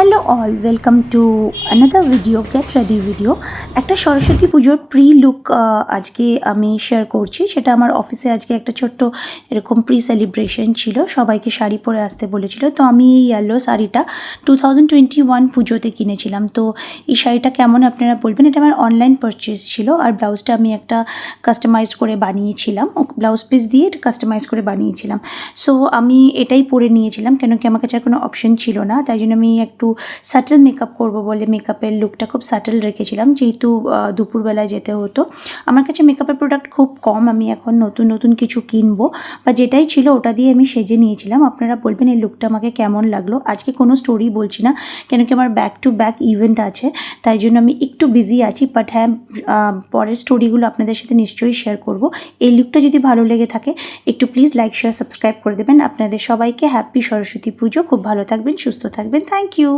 Hello all, welcome to another video, get ready video. একটা সরস্বতী পুজোর pre look আজকে আমি শেয়ার করছি। সেটা আমার অফিসে আজকে একটা ছোট্ট এরকম প্রি সেলিব্রেশন ছিল, সবাইকে শাড়ি পরে আসতে বলেছিল। তো আমি এই ইয়েলো শাড়িটা 2021 পুজোতে কিনেছিলাম। তো এই শাড়িটা কেমন আপনারা বলবেন। এটা আমার অনলাইন পারচেস ছিল, আর ব্লাউজটা আমি একটা কাস্টমাইজ করে বানিয়েছিলাম, ব্লাউজ পিস দিয়ে কাস্টমাইজ করে বানিয়েছিলাম। সো আমি এটাই পরে নিয়েছিলাম, কেন কি আমার কাছে আর কোনো অপশন ছিল না। তাই জন্য আমি একটু সাটল মেকআপ করবো বলে মেকআপের লুকটা খুব সাটল রেখেছিলাম, যেহেতু দুপুরবেলায় যেতে হতো। আমার কাছে মেকআপের প্রোডাক্ট খুব কম, আমি এখন নতুন নতুন কিছু কিনবো, বা যেটাই ছিল ওটা দিয়ে আমি সেজে নিয়েছিলাম। আপনারা বলবেন এই লুকটা আমাকে কেমন লাগলো। আজকে কোনো স্টোরি বলছি না, কেন কি আমার ব্যাক টু ব্যাক ইভেন্ট আছে, তাই জন্য আমি একটু বিজি আছি। বাট হ্যাঁ, পরের স্টোরিগুলো আপনাদের সাথে নিশ্চয়ই শেয়ার করব। এই লুকটা যদি ভালো লেগে থাকে একটু প্লিজ লাইক শেয়ার সাবস্ক্রাইব করে দেবেন। আপনাদের সবাইকে হ্যাপি সরস্বতী পুজো। খুব ভালো থাকবেন, সুস্থ থাকবেন। Thank you.